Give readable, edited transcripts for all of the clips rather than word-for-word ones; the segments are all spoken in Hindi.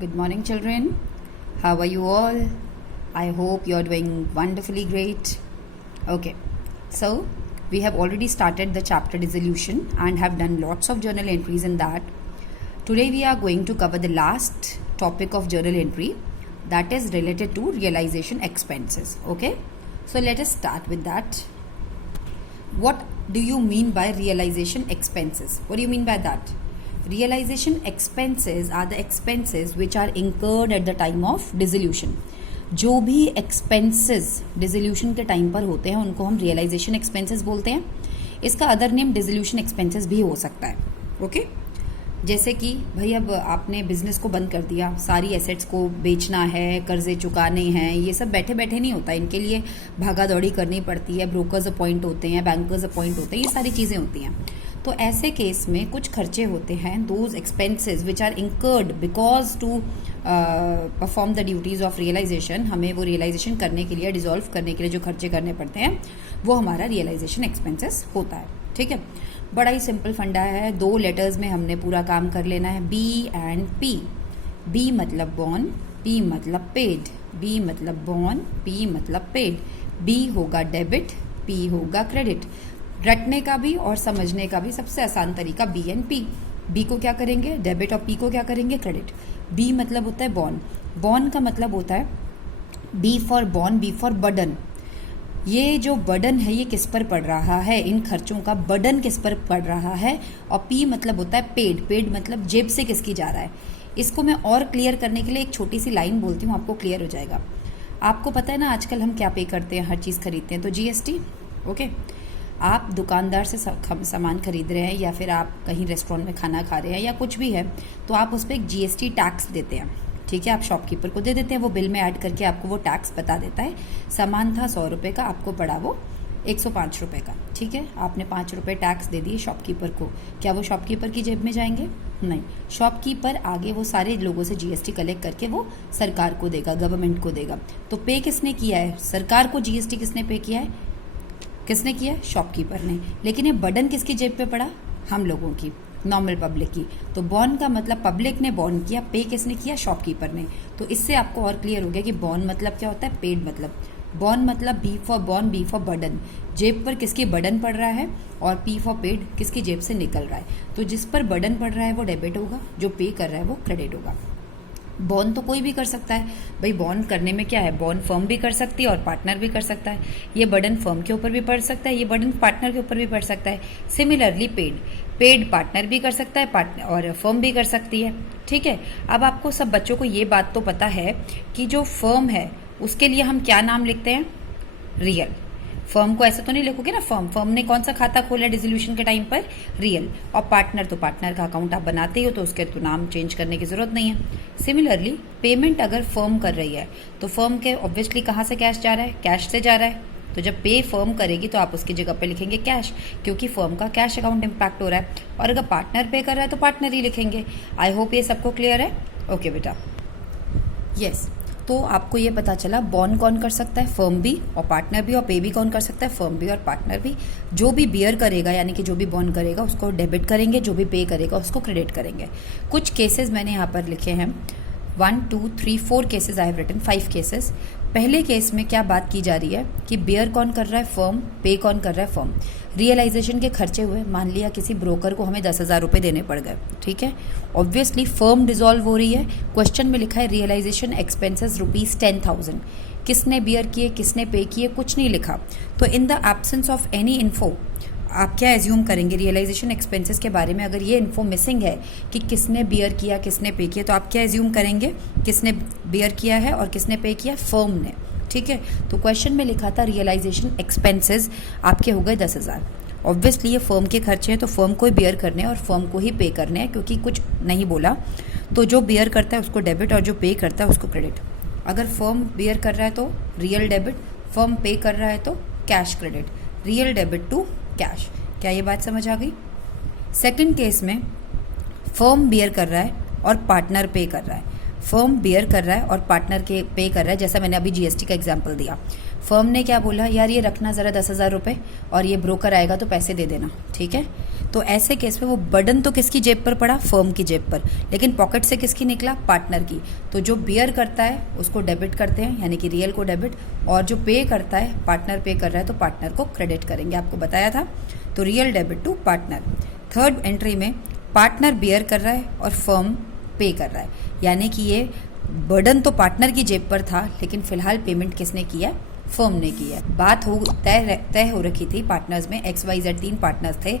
Good morning, children. How are you all? I hope you are doing wonderfully great. Okay, so we have already started the chapter dissolution and have done lots of journal entries in that. Today we are going to cover the last topic of journal entry, that is related to realization expenses. Okay, so let us start with that. What do you mean by realization expenses? What do you mean by that? Realization expenses are the expenses which are incurred at the time of dissolution. जो भी expenses dissolution के टाइम पर होते हैं उनको हम realization expenses बोलते हैं. इसका अदर नेम dissolution expenses भी हो सकता है. ओके जैसे कि भाई अब आपने बिजनेस को बंद कर दिया, सारी एसेट्स को बेचना है, कर्जे चुकाने हैं, ये सब बैठे बैठे नहीं होता, इनके लिए भागा दौड़ी करनी पड़ती है, ब्रोकर्स अपॉइंट होते हैं, बैंकर्स अपॉइंट होते हैं, ये सारी चीज़ें होती हैं. तो ऐसे केस में कुछ खर्चे होते हैं, those expenses which are incurred because to perform the duties of realisation. हमें वो रियलाइजेशन करने के लिए, डिसॉल्व करने के लिए जो खर्चे करने पड़ते हैं वो हमारा रियलाइजेशन एक्सपेंसेस होता है. ठीक है, बड़ा ही सिंपल फंडा है. 2 लेटर्स में हमने पूरा काम कर लेना है. B and P. बी मतलब बॉर्न, पी मतलब पेड. बी मतलब बॉर्न, पी मतलब पेड. बी होगा डेबिट, पी होगा क्रेडिट. रटने का भी और समझने का भी सबसे आसान तरीका बी एंड पी. बी को क्या करेंगे डेबिट और पी को क्या करेंगे क्रेडिट. बी मतलब होता है बॉर्न. बॉर्न का मतलब होता है B for born, B for burden. ये जो बर्डन है ये किस पर पड़ रहा है, इन खर्चों का बर्डन किस पर पड़ रहा है. और पी मतलब होता है पेड. पेड मतलब जेब से किसकी जा रहा है. इसको मैं और क्लियर करने के लिए एक छोटी सी लाइन बोलती हूँ, आपको क्लियर हो जाएगा. आपको पता है ना आजकल हम क्या पे करते हैं, हर चीज़ खरीदते हैं तो जीएसटी. ओके, आप दुकानदार से सामान खरीद रहे हैं या फिर आप कहीं रेस्टोरेंट में खाना खा रहे हैं या कुछ भी है तो आप उस पर एक जीएसटी टैक्स देते हैं. ठीक है, आप शॉपकीपर को दे देते हैं, वो बिल में ऐड करके आपको वो टैक्स बता देता है. सामान था 100 रुपये का, आपको पड़ा वो 105 रुपये का. ठीक है, आपने 5 रुपये टैक्स दे दिए शॉपकीपर को. क्या वो शॉपकीपर की जेब में जाएंगे? नहीं. शॉपकीपर आगे वो सारे लोगों से जीएसटी कलेक्ट करके वो सरकार को देगा, गवर्नमेंट को देगा. तो पे किसने किया है? सरकार को जीएसटी किसने पे किया है? किसने किया? शॉपकीपर ने. लेकिन ये बर्डन किसकी जेब पे पड़ा? हम लोगों की, नॉर्मल पब्लिक की. तो बॉन्ड का मतलब पब्लिक ने बॉन्ड किया, पे किसने किया? शॉपकीपर ने. तो इससे आपको और क्लियर हो गया कि बॉन्ड मतलब क्या होता है, पेड मतलब. बॉन्ड मतलब B for bond, B for burden. जेब पर किसकी बर्डन पड़ रहा है और पी फॉर पेड किसकी जेब से निकल रहा है. तो जिस पर बर्डन पड़ रहा है वो डेबिट होगा, जो पे कर रहा है वो क्रेडिट होगा. बॉन्ड तो कोई भी कर सकता है भाई. बॉन्ड करने में क्या है, बॉन्ड फर्म भी कर सकती है और पार्टनर भी कर सकता है. ये बर्डन फर्म के ऊपर भी पड़ सकता है, ये बर्डन पार्टनर के ऊपर भी पड़ सकता है. सिमिलरली पेड पार्टनर भी कर सकता है, पार्टनर और फर्म भी कर सकती है. ठीक है, अब आपको सब बच्चों को ये बात तो पता है कि जो फर्म है उसके लिए हम क्या नाम लिखते हैं? रियल. फर्म को ऐसे तो नहीं लिखोगे ना, फर्म ने कौन सा खाता खोला डिसोल्यूशन के टाइम पर? रियल. और पार्टनर तो पार्टनर का अकाउंट आप बनाते ही हो तो उसके तो नाम चेंज करने की जरूरत नहीं है. सिमिलरली पेमेंट अगर फर्म कर रही है तो फर्म के ऑब्वियसली कहाँ से कैश जा रहा है? कैश से जा रहा है. तो जब पे फर्म करेगी तो आप उसकी जगह पे लिखेंगे कैश, क्योंकि फर्म का कैश अकाउंट इम्पैक्ट हो रहा है. और अगर पार्टनर पे कर रहा है तो पार्टनर ही लिखेंगे. आई होप ये सबको क्लियर है. ओके बेटा, यस. तो आपको ये पता चला बॉन्ड कौन कर सकता है? फर्म भी और पार्टनर भी. और पे भी कौन कर सकता है? फर्म भी और पार्टनर भी. जो भी बियर करेगा यानी कि जो भी बॉन्ड करेगा उसको डेबिट करेंगे, जो भी पे करेगा उसको क्रेडिट करेंगे. कुछ केसेस मैंने यहाँ पर लिखे हैं. 1 2 3 4 cases I have written, 5 cases. पहले केस में क्या बात की जा रही है कि बियर कौन कर रहा है? फर्म. पे कौन कर रहा है? फर्म. रियलाइजेशन के खर्चे हुए, मान लिया किसी ब्रोकर को हमें 10,000 रुपये देने पड़ गए. ठीक है, ऑब्वियसली फर्म डिसॉल्व हो रही है. क्वेश्चन में लिखा है रियलाइजेशन एक्सपेंसेस ₹10,000. किसने बियर किए, किसने पे किए, कुछ नहीं लिखा. तो in the absence of any info आप क्या एज्यूम करेंगे रियलाइजेशन एक्सपेंसेस के बारे में? अगर ये इन्फो मिसिंग है कि किसने बियर किया, किसने पे किया, तो आप क्या एज्यूम करेंगे? किसने बियर किया है और किसने पे किया? फर्म ने. ठीक है, तो क्वेश्चन में लिखा था रियलाइजेशन एक्सपेंसेस आपके हो गए 10,000. ऑब्वियसली ये फर्म के खर्चे हैं तो फर्म को ही बियर करने हैं और फर्म को ही पे करने हैं, क्योंकि कुछ नहीं बोला. तो जो बियर करता है उसको डेबिट और जो पे करता है उसको क्रेडिट. अगर फर्म बियर कर रहा है तो रियल डेबिट, फर्म पे कर रहा है तो cash credit. Real debit to cash. क्या ये बात समझ आ गई? सेकंड केस में फर्म बियर कर रहा है और पार्टनर पे कर रहा है. फर्म बियर कर रहा है और पार्टनर के पे कर रहा है, जैसा मैंने अभी जीएसटी का एग्जांपल दिया। फर्म ने क्या बोला, यार ये रखना ज़रा 10,000 रुपये और ये ब्रोकर आएगा तो पैसे दे देना, ठीक है। तो ऐसे केस में वो बर्डन तो किसकी जेब पर पड़ा, फर्म की जेब पर, लेकिन पॉकेट से किसकी निकला, पार्टनर की। तो जो बियर करता है उसको डेबिट करते हैं, यानी कि रियल को डेबिट, और जो पे करता है, पार्टनर पे कर रहा है तो पार्टनर को क्रेडिट करेंगे, आपको बताया था। तो real debit to partner. Third entry में पार्टनर बियर कर रहा है और फर्म पे कर रहा है, यानी कि ये बर्डन तो पार्टनर की जेब पर था, लेकिन फिलहाल पेमेंट किसने किया, फर्म ने किया। बात तय हो रखी थी पार्टनर्स में, XYZ 3 पार्टनर्स थे,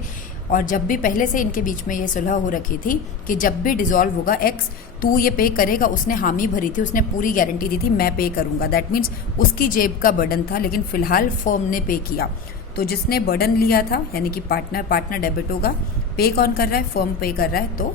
और जब भी पहले से इनके बीच में ये सुलह हो रखी थी कि जब भी डिसॉल्व होगा एक्स तू ये पे करेगा, उसने हामी भरी थी, उसने पूरी गारंटी दी थी मैं पे करूंगा। दैट मीन्स उसकी जेब का बर्डन था, लेकिन फिलहाल फर्म ने पे किया। तो जिसने बर्डन लिया था यानी कि पार्टनर डेबिट होगा, पे कौन कर रहा है, फर्म पे कर रहा है, तो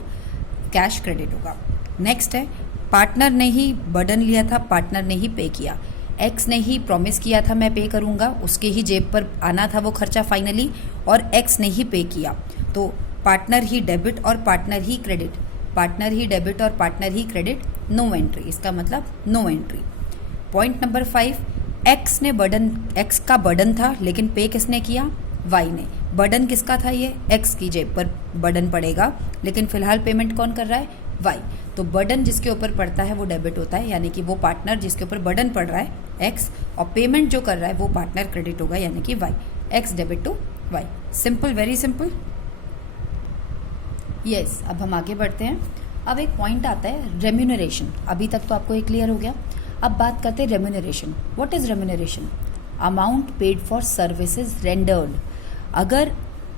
कैश क्रेडिट होगा। नेक्स्ट है, पार्टनर ने ही बर्डन लिया था, पार्टनर ने ही पे किया। एक्स ने ही प्रॉमिस किया था मैं पे करूंगा, उसके ही जेब पर आना था वो खर्चा फाइनली, और एक्स ने ही पे किया। तो पार्टनर ही डेबिट और पार्टनर ही क्रेडिट, पार्टनर ही डेबिट और पार्टनर ही क्रेडिट, नो एंट्री, इसका मतलब no entry. Point number 5, X का बर्डन था, लेकिन पे किसने किया, वाई ने। बर्डन किसका था, ये एक्स की जेब पर बर्डन पड़ेगा, लेकिन फिलहाल पेमेंट कौन कर रहा है, वाई। तो बर्डन जिसके ऊपर पड़ता है वो डेबिट होता है, यानी कि वो पार्टनर जिसके ऊपर बर्डन पड़ रहा है एक्स, और पेमेंट जो कर रहा है वो पार्टनर क्रेडिट होगा, यानी कि Y. X debit to Y, simple, very simple. Yes, अब हम आगे बढ़ते हैं। अब एक पॉइंट आता है रेम्यूनरेशन। अभी तक तो आपको ये क्लियर हो गया। अब बात करते हैं remuneration. What is remuneration? Amount paid for services rendered. अगर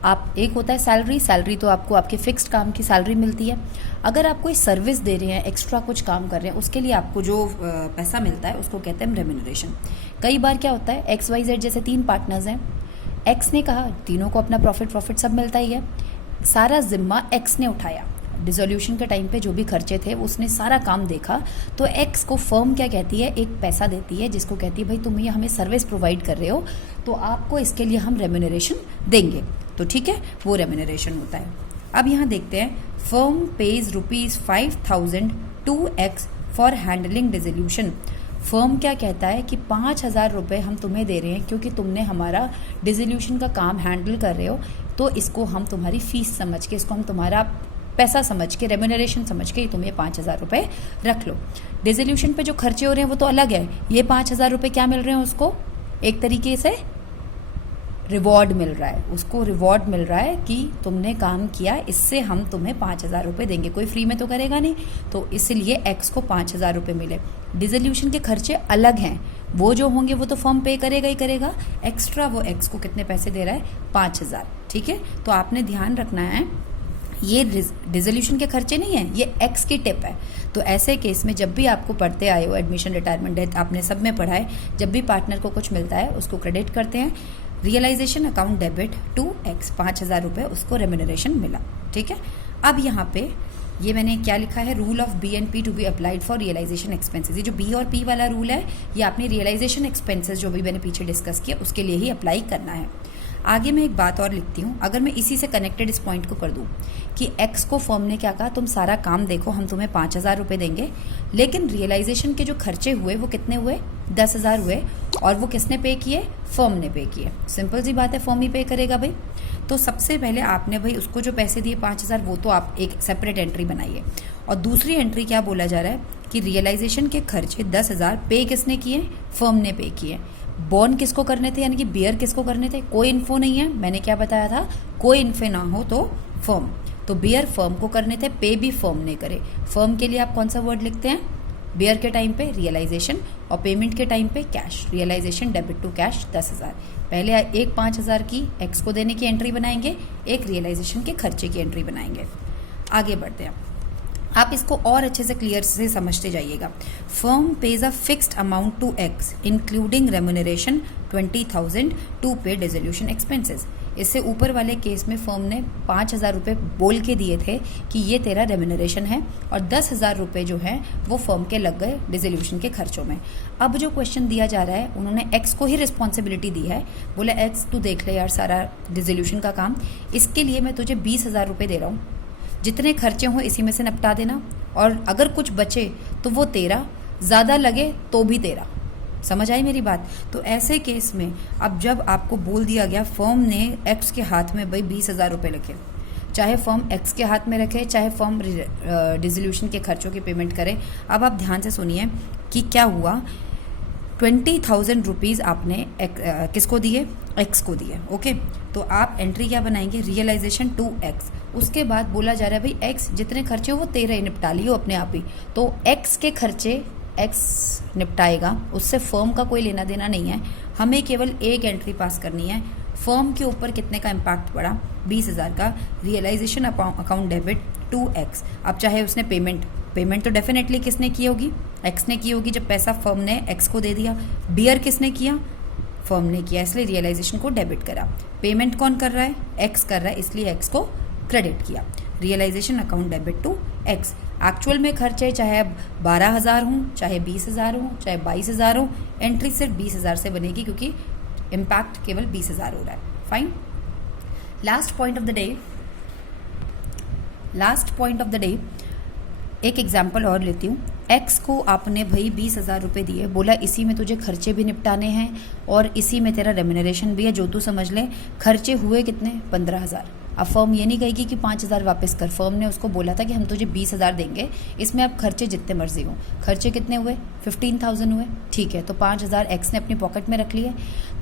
आप, एक होता है सैलरी तो आपको आपके फिक्स्ड काम की सैलरी मिलती है। अगर आप कोई सर्विस दे रहे हैं, एक्स्ट्रा कुछ काम कर रहे हैं, उसके लिए आपको जो पैसा मिलता है उसको कहते हैं रेम्यूनरेशन। कई बार क्या होता है, XYZ जैसे 3 पार्टनर्स हैं, एक्स ने कहा तीनों को अपना प्रॉफिट सब मिलता ही है, सारा जिम्मा एक्स ने उठाया। डिसोल्यूशन के टाइम पे जो भी खर्चे थे उसने सारा काम देखा, तो एक्स को फर्म क्या कहती है, एक पैसा देती है जिसको कहती है भाई तुम ये हमें सर्विस प्रोवाइड कर रहे हो तो आपको इसके लिए हम रेम्यूनरेशन देंगे। तो ठीक है, वो रेम्यूनरेशन होता है। अब यहाँ देखते हैं, firm pays ₹5,000 to X for handling dissolution. Firm क्या कहता है कि 5,000 रुपये हम तुम्हें दे रहे हैं क्योंकि तुमने हमारा डिसोल्यूशन का काम हैंडल कर रहे हो, तो इसको हम तुम्हारी फीस समझ के, इसको हम तुम्हारा पैसा समझ के, रेम्यूनरेशन समझ के तुम्हें 5,000 रुपये रख लो। डिसोल्यूशन पे जो खर्चे हो रहे हैं वो तो अलग है, ये 5,000 रुपये क्या मिल रहे हैं उसको, एक तरीके से रिवॉर्ड मिल रहा है, उसको रिवॉर्ड मिल रहा है कि तुमने काम किया, इससे हम तुम्हें 5,000 रुपये देंगे, कोई फ्री में तो करेगा नहीं, तो इसलिए एक्स को 5,000 रुपये मिले। डिसोल्यूशन के खर्चे अलग हैं, वो जो होंगे वो तो फर्म पे करेगा ही करेगा, एक्स्ट्रा वो एक्स को कितने पैसे दे रहा है, 5,000। ठीक है, तो आपने ध्यान रखना है ये डिसोल्यूशन के खर्चे नहीं है, ये एक्स की टिप है। तो ऐसे केस में जब भी आपको पढ़ते आए हो, एडमिशन, रिटायरमेंट, डेथ, आपने सब में पढ़ा है, जब भी पार्टनर को कुछ मिलता है उसको क्रेडिट करते हैं। Realisation account debit to X, 5,000 रुपये उसको रेम्यूनरेशन मिला। ठीक है, अब यहाँ पे ये मैंने क्या लिखा है, rule of B&P to be applied for realisation expenses. ये जो B और P वाला रूल है ये आपने रियलाइजेशन एक्सपेंसेस जो भी मैंने पीछे डिस्कस किया उसके लिए ही अप्लाई करना है। आगे मैं एक बात और लिखती हूँ, अगर मैं इसी से कनेक्टेड इस पॉइंट को कर दूँ कि एक्स को फर्म ने क्या कहा, तुम सारा काम देखो, हम तुम्हें 5,000 रुपये देंगे, लेकिन रियलाइजेशन के जो खर्चे हुए वो कितने हुए, 10,000 हुए, और वो किसने पे किए, फर्म ने पे किए। सिंपल सी बात है, फर्म ही पे करेगा भाई। तो सबसे पहले आपने भाई उसको जो पैसे दिए 5,000, वो तो आप एक सेपरेट एंट्री बनाइए, और दूसरी एंट्री क्या बोला जा रहा है कि रियलाइजेशन के खर्चे 10,000 पे किसने किए, फर्म ने पे किए। बॉर्न किसको करने थे, यानी कि बियर किसको करने थे, कोई इन्फो नहीं है, मैंने क्या बताया था, कोई इन्फो ना हो तो फर्म, तो बियर फर्म को करने थे, पे भी फर्म ने करे। फर्म के लिए आप कौन सा वर्ड लिखते हैं, बियर के टाइम पे रियलाइजेशन, और पेमेंट के टाइम पे cash, realisation debit to cash 10,000। पहले एक 5,000 की एक्स को देने की एंट्री बनाएंगे, एक रियलाइजेशन के खर्चे की एंट्री बनाएंगे। आगे बढ़ते हैं, आप इसको और अच्छे से क्लियर से समझते जाइएगा। Firm pays a fixed amount to X including remuneration 20,000 to pay dissolution expenses. इससे ऊपर वाले केस में फर्म ने 5,000 रुपये बोल के दिए थे कि ये तेरा रेम्यूनरेशन है, और 10,000 रुपये जो है वो फर्म के लग गए डिसोल्यूशन के खर्चों में। अब जो क्वेश्चन दिया जा रहा है, उन्होंने एक्स को ही रिस्पॉन्सिबिलिटी दी है, बोला एक्स तू देख ले यार सारा डिसोल्यूशन का काम, इसके लिए मैं तुझे 20,000 रुपये दे रहा हूँ, जितने खर्चे हों इसी में से निपटा देना, और अगर कुछ बचे तो वो तेरा, ज़्यादा लगे तो भी तेरा। समझ आई मेरी बात? तो ऐसे केस में अब जब आपको बोल दिया गया फर्म ने एक्स के हाथ में भाई 20,000 रुपये रखे, चाहे फर्म एक्स के हाथ में रखे, चाहे फर्म डिसोल्यूशन के खर्चों की पेमेंट करे। अब आप ध्यान से सुनिए कि क्या हुआ। 20,000 रुपीज़ आपने किसको दिए? एक्स को दिए। ओके, तो आप एंट्री क्या बनाएंगे? Realisation to X. उसके बाद बोला जा रहा है भाई एक्स जितने खर्चे हो वो तेरे निपटा लियो अपने आप ही। तो एक्स के खर्चे एक्स निपटाएगा, उससे फर्म का कोई लेना देना नहीं है। हमें केवल एक एंट्री पास करनी है, फर्म के ऊपर कितने का इम्पैक्ट पड़ा? 20,000 का। Realisation account debit to X. अब चाहे उसने पेमेंट तो डेफिनेटली किसने की होगी? एक्स ने की होगी, जब पैसा फर्म ने एक्स को दे दिया। बियर किसने किया? फर्म ने किया, इसलिए रियलाइजेशन को डेबिट करा। पेमेंट कौन कर रहा है? एक्स कर रहा है, इसलिए एक्स को क्रेडिट किया। Realisation account debit to X. Actual में खर्चे चाहे अब 12,000 हों, चाहे 20,000 हों, चाहे 22,000 हों, एंट्री सिर्फ 20,000 से बनेगी क्योंकि इम्पैक्ट केवल 20,000 हो रहा है। Fine. Last point of the day एक एग्जाम्पल और लेती हूँ। एक्स को आपने भाई 20,000 रुपये दिए, बोला इसी में तुझे खर्चे भी निपटाने हैं और इसी में तेरा रेम्यूनरेशन भी है, जो तू समझ ले। खर्चे हुए कितने? 15,000। अब फर्म ये नहीं कहेगी कि 5,000 वापस कर। फर्म ने उसको बोला था कि हम तुझे 20,000 देंगे, इसमें अब खर्चे जितने मर्जी हों। खर्चे कितने हुए? 15,000 हुए। ठीक है, तो 5,000 एक्स ने अपनी पॉकेट में रख लिए।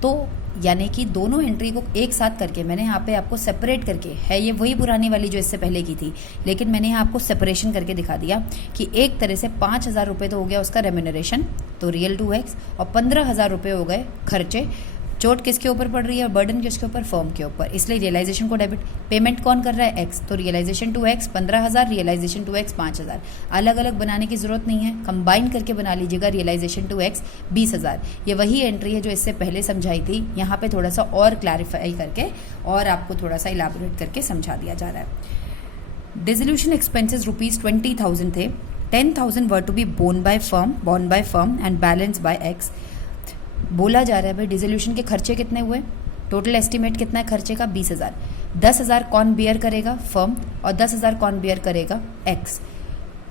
तो यानी कि दोनों एंट्री को एक साथ करके मैंने यहाँ पे आपको सेपरेट करके, है ये वही पुरानी वाली जो इससे पहले की थी, लेकिन मैंने यहाँ आपको सेपरेशन करके दिखा दिया कि एक तरह से 5,000 रुपये तो हो गया उसका रेम्यूनरेशन, तो रियल टू एक्स, और 15,000 रुपये हो गए खर्चे। चोट किसके ऊपर पड़ रही है और बर्डन किसके ऊपर? फर्म के ऊपर, इसलिए रियलाइजेशन को डेबिट। पेमेंट कौन कर रहा है? एक्स, तो realisation to X 15,000, realisation to X 5,000। अलग अलग बनाने की जरूरत नहीं है, कंबाइन करके बना लीजिएगा। Realisation to X 20,000। ये वही एंट्री है जो इससे पहले समझाई थी, यहाँ पे थोड़ा सा और क्लैरिफाई करके और आपको थोड़ा सा इलाबोरेट करके समझा दिया जा रहा है। डिसोल्यूशन एक्सपेंसेस ₹20,000 थे। 10,000 were to be borne by firm and balance by X. बोला जा रहा है भाई डिसोल्यूशन के खर्चे कितने हुए? टोटल एस्टिमेट कितना है खर्चे का? 20,000। 10,000 कौन बियर करेगा? फर्म। और 10,000 कौन बियर करेगा? एक्स।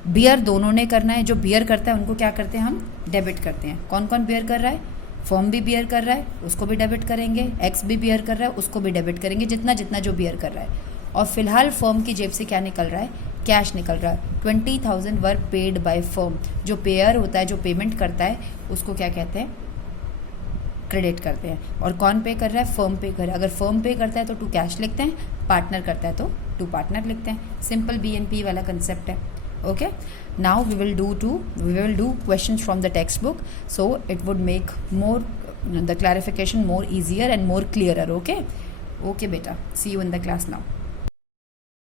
बियर दोनों ने करना है। जो बियर करता है उनको क्या करते हैं? हम डेबिट करते हैं। कौन कौन बियर कर रहा है? फर्म भी बियर कर रहा है, उसको भी डेबिट करेंगे। एक्स भी बियर कर रहा है, उसको भी डेबिट करेंगे, जितना जितना जो बियर कर रहा है। और फिलहाल फर्म की जेब से क्या निकल रहा है? कैश निकल रहा है। 20,000 वर पेड बाय फर्म। जो पेयर होता है, जो पेमेंट करता है, उसको क्या कहते हैं? क्रेडिट करते हैं। और कौन पे कर रहा है? फर्म पे कर रहा है। अगर फर्म पे करता है तो टू कैश लिखते हैं, पार्टनर करता है तो टू पार्टनर लिखते हैं। सिंपल BNP वाला कंसेप्ट है। Okay, now we will do questions from the textbook, so it would make more the clarification more easier and more clearer. Okay बेटा, see you in the class now.